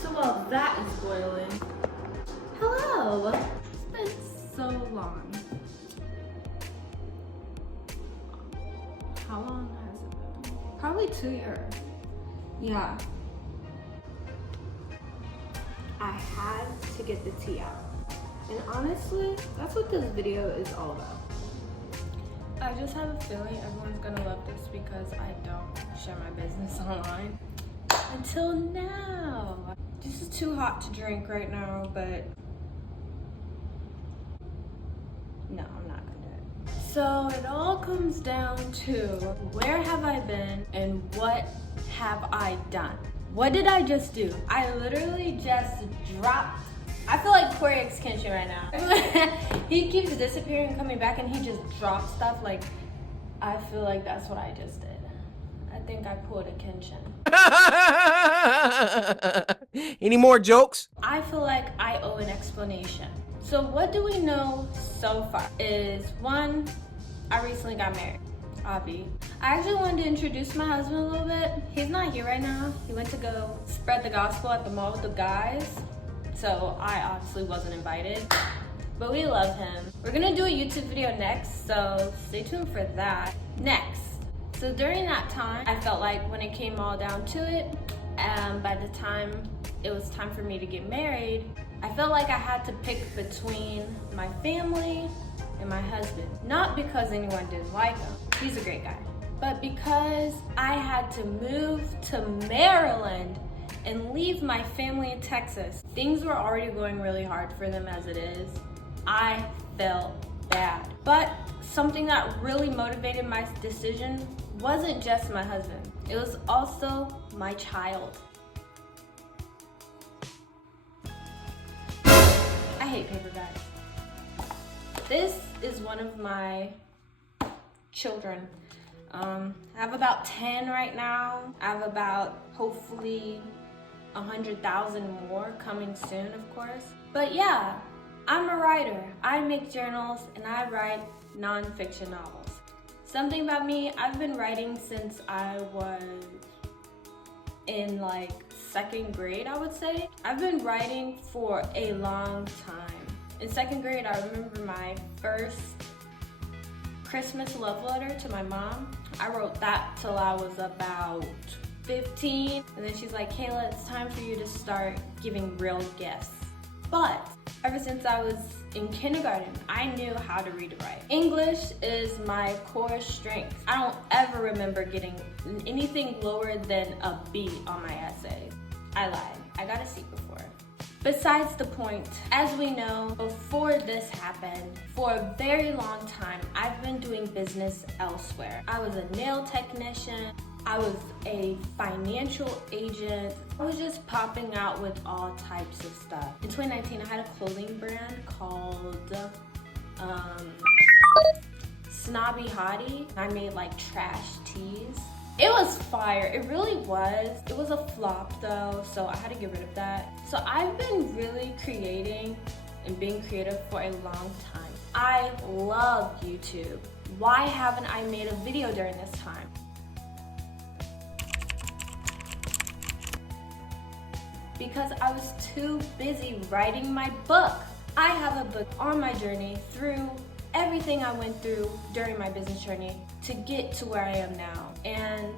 So while that is boiling, hello! It's been so long. How long has it been? Probably 2 years. Yeah. I had to get the tea out. And honestly, that's what this video is all about. I just have a feeling everyone's gonna love this because I don't share my business online. Until now. This is too hot to drink right now, but no, I'm not gonna do it. So it all comes down to where have I been and what have I done? What did I just do? I literally just dropped. I feel like Corey X Kenshin right now. He keeps disappearing and coming back and he just drops stuff. Like, I feel like that's what I just did. I think I pulled a Kenshin. Any more jokes? I feel like I owe an explanation. So what do we know so far is, one, I recently got married, Avi. I actually wanted to introduce my husband a little bit. He's not here right now. He went to go spread the gospel at the mall with the guys. So I obviously wasn't invited, but we love him. We're gonna do a YouTube video next, so stay tuned for that. Next, so during that time, I felt like when it came all down to it, by the time it was time for me to get married, I felt like I had to pick between my family and my husband. Not because anyone didn't like him, he's a great guy, but because I had to move to Maryland and leave my family in Texas. Things were already going really hard for them as it is. I felt bad. But something that really motivated my decision wasn't just my husband. It was also my child. I hate paper bags. This is one of my children. I have about 10 right now. I have about, hopefully, 100,000 more coming soon, of course. But yeah, I'm a writer. I make journals and I write non-fiction novels. Something about me, I've been writing since I was in like 2nd grade, I would say. I've been writing for a long time. In 2nd grade, I remember my first Christmas love letter to my mom. I wrote that till I was about 15, and then she's like, Kayla, it's time for you to start giving real gifts. But ever since I was in kindergarten, I knew how to read and write. English is my core strength. I don't ever remember getting anything lower than a B on my essay. I lied, I got a C before. Besides the point, as we know, before this happened, for a very long time, I've been doing business elsewhere. I was a nail technician, I was a financial agent. I was just popping out with all types of stuff. In 2019, I had a clothing brand called Snobby Hottie. I made like trash tees. It was fire, it really was. It was a flop though, so I had to get rid of that. So I've been really creating and being creative for a long time. I love YouTube. Why haven't I made a video during this time? Because I was too busy writing my book. I have a book on my journey through everything I went through during my business journey to get to where I am now. And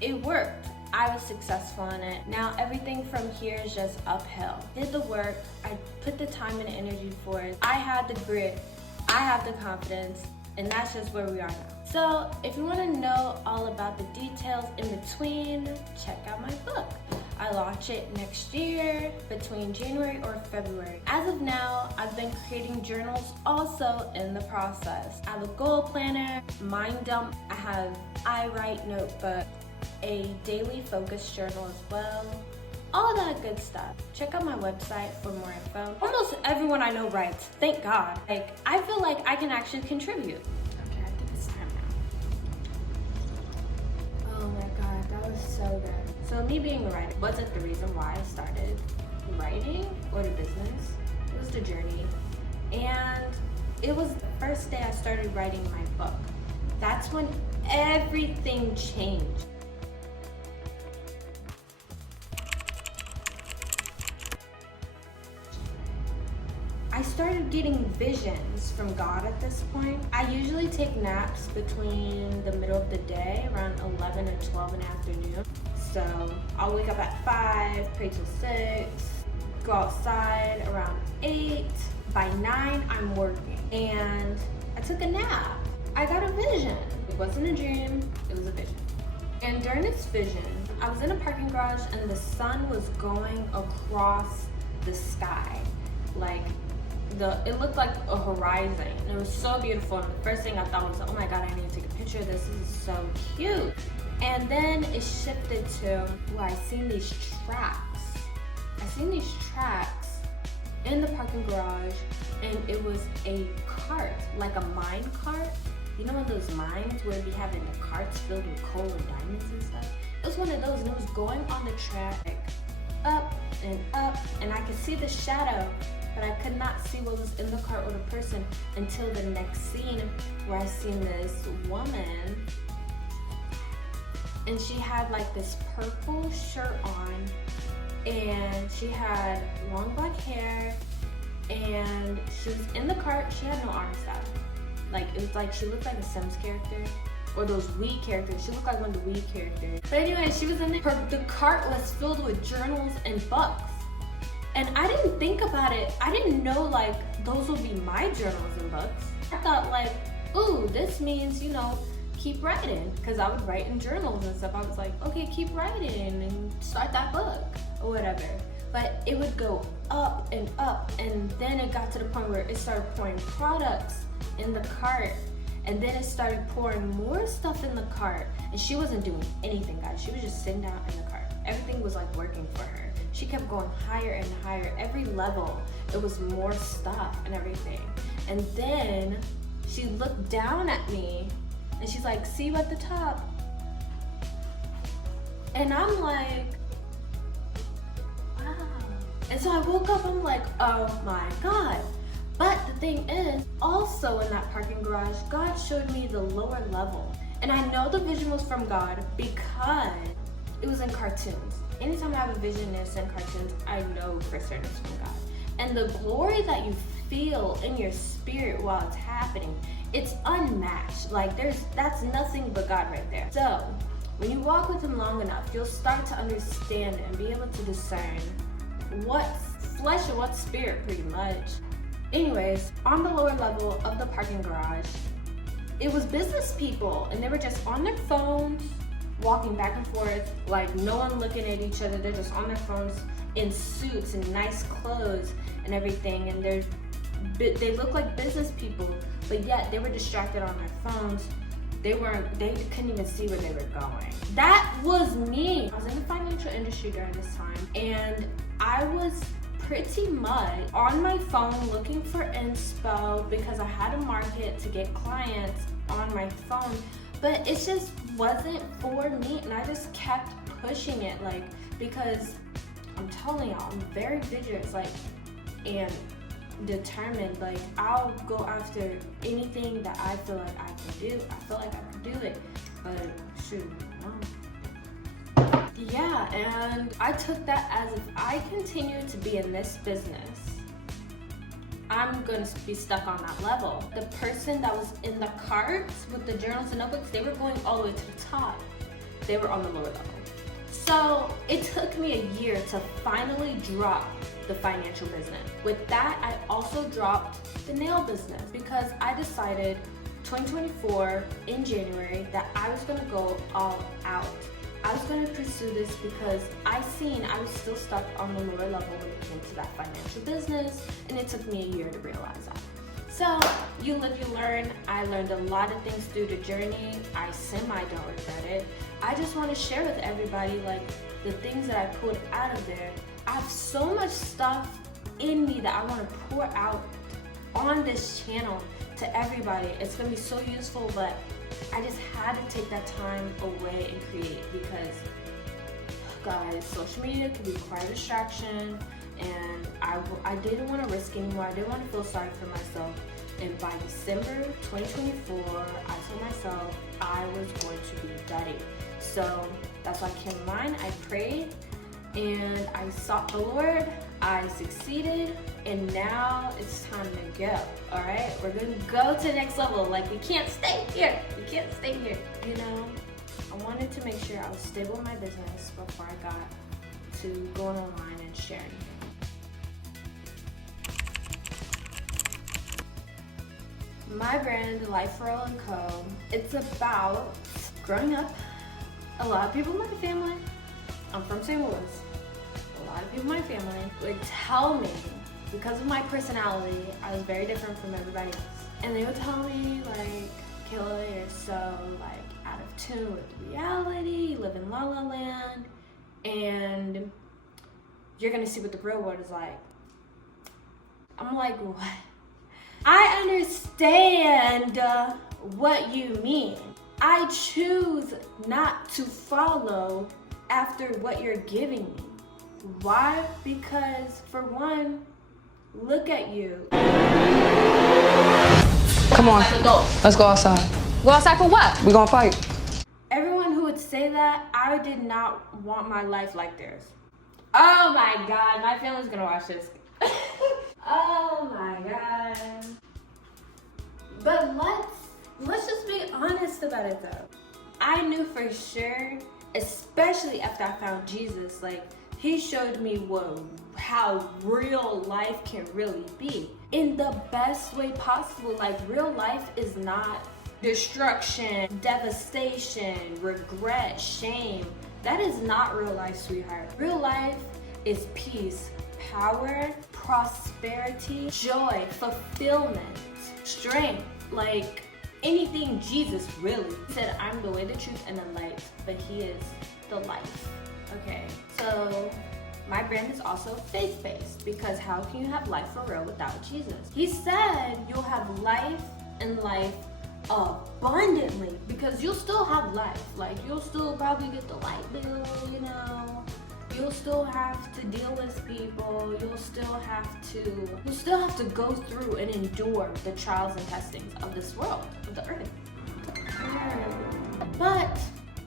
it worked. I was successful in it. Now everything from here is just uphill. Did the work, I put the time and energy for it. I had the grit, I have the confidence, and that's just where we are now. So if you want to know all about the details in between, check out my book. I launch it next year between January or February. As of now, I've been creating journals also in the process. I have a goal planner, mind dump, I have I Write notebook, a daily focus journal as well. All that good stuff. Check out my website for more info. Almost everyone I know writes, thank God. Like, I feel like I can actually contribute. Okay, I think it's time now. Oh my God, that was so good. So me being a writer wasn't the reason why I started writing or the business. It was the journey. And it was the first day I started writing my book. That's when everything changed. I started getting visions from God at this point. I usually take naps between the middle of the day, around 11 and 12 in the afternoon. So I'll wake up at 5, pray till 6, go outside around 8. By 9, I'm working. And I took a nap. I got a vision. It wasn't a dream, it was a vision. And during this vision, I was in a parking garage and the sun was going across the sky. Like, it looked like a horizon. It was so beautiful. And the first thing I thought was, oh my God, I need to take a picture of this. This is so cute. And then it shifted to, I seen these tracks. I seen these tracks in the parking garage, and it was a cart, like a mine cart. You know, one of those mines where we have in the carts filled with coal and diamonds and stuff? It was one of those, and it was going on the track, up, and I could see the shadow, but I could not see what was in the cart or the person until the next scene, where I seen this woman, and she had like this purple shirt on, and she had long black hair, and she was in the cart. She had no arm stuff. Like, it was like she looked like a Sims character, or those Wii characters. She looked like one of the Wii characters. But anyway, she was in there. The cart was filled with journals and books. And I didn't think about it. I didn't know like those would be my journals and books. I thought like, ooh, this means, you know, keep writing. Because I would write in journals and stuff. I was like, okay, keep writing and start that book or whatever. But it would go up, and then it got to the point where it started pouring products in the cart, and then it started pouring more stuff in the cart, and she wasn't doing anything, guys. She was just sitting down in the cart. Everything was like working for her. She kept going higher and higher. Every level, it was more stuff and everything. And then she looked down at me, and she's like, see you at the top. And I'm like, wow. And so I woke up, I'm like, oh my God. But the thing is, also in that parking garage, God showed me the lower level. And I know the vision was from God because it was in cartoons. Anytime I have a vision and it's in cartoons, I know for certain it's from God. And the glory that you feel in your spirit while it's happening, it's unmatched. Like, that's nothing but God right there. So when you walk with Him long enough, you'll start to understand and be able to discern what's flesh and what's spirit, pretty much. Anyways, on the lower level of the parking garage, it was business people, and they were just on their phones, walking back and forth, like no one looking at each other. They're just on their phones in suits and nice clothes and everything, and they look like business people, but yet they were distracted on their phones. They couldn't even see where they were going. That was me. I was in the financial industry during this time, and I was pretty much on my phone looking for inspo because I had to market to get clients on my phone, but it just wasn't for me, and I just kept pushing it, like, because I'm telling y'all, I'm very vigilant, like, and determined. Like, I'll go after anything that I feel like I can do. I feel like I can do it, but shoot, no. Yeah, and I took that as if I continue to be in this business, I'm gonna be stuck on that level. The person that was in the carts with the journals and notebooks, they were going all the way to the top. They were on the lower level. So it took me a year to finally drop the financial business. With that, I also dropped the nail business because I decided 2024 in January that I was gonna go all out. I was going to pursue this because I was still stuck on the lower level when it came to that financial business, and it took me a year to realize that. So, you live, you learn. I learned a lot of things through the journey. I don't regret it. I just want to share with everybody, like, the things that I pulled out of there. I have so much stuff in me that I want to pour out on this channel to everybody. It's going to be so useful, but I just had to take that time away and create because, guys, social media can be quite a distraction, and I didn't want to risk anymore. I didn't want to feel sorry for myself. And by December 2024, I told myself I was going to be ready. So that's why I came online. I prayed and I sought the Lord. I succeeded, and now it's time to go. All right, we're gonna go to the next level. Like, we can't stay here. We can't stay here. You know, I wanted to make sure I was stable in my business before I got to going online and sharing. My brand, Life for Real & Co. It's about growing up. A lot of people in my family, I'm from St. Louis. A lot of people in my family would tell me, because of my personality, I was very different from everybody else. And they would tell me, like, Kayla, you're so, like, out of tune with reality, you live in La La Land, and you're gonna see what the real world is like. I'm like, what? I understand what you mean. I choose not to follow after what you're giving me. Why? Because for one, look at you. Come on, let's go outside. Go outside for what? We gonna fight. Everyone who would say that, I did not want my life like theirs. Oh my God, my family's gonna watch this. Oh my God. But let's just be honest about it though. I knew for sure, especially after I found Jesus, like, he showed me how real life can really be in the best way possible. Like, real life is not destruction, devastation, regret, shame. That is not real life, sweetheart. Real life is peace, power, prosperity, joy, fulfillment, strength, like anything Jesus really. He said, I'm the way, the truth, and the light, but he is the life. Okay, so my brand is also faith-based, because how can you have life for real without Jesus? He said you'll have life and life abundantly, because you'll still have life. Like, you'll still probably get the light bill, you know. You'll still have to deal with people. You'll still have to go through and endure the trials and testings of this world, of the earth. But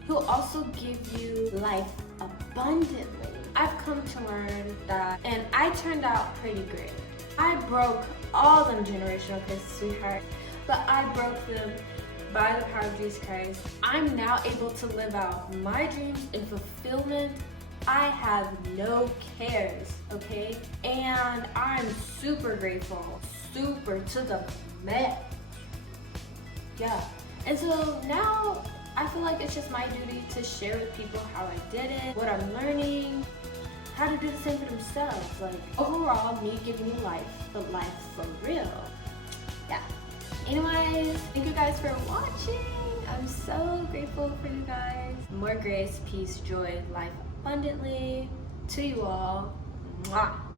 he'll also give you life abundantly. I've come to learn that, and I turned out pretty great. I broke all them generational curses, sweetheart, but I broke them by the power of Jesus Christ. I'm now able to live out my dreams in fulfillment. I have no cares, okay? And I'm super grateful, super to the max. Yeah. And so now I feel like it's just my duty to share with people how I did it, what I'm learning, how to do the same for themselves. Like, overall, me giving you life, but life for real. Yeah. Anyways, thank you guys for watching. I'm so grateful for you guys. More grace, peace, joy, life abundantly to you all. Mwah.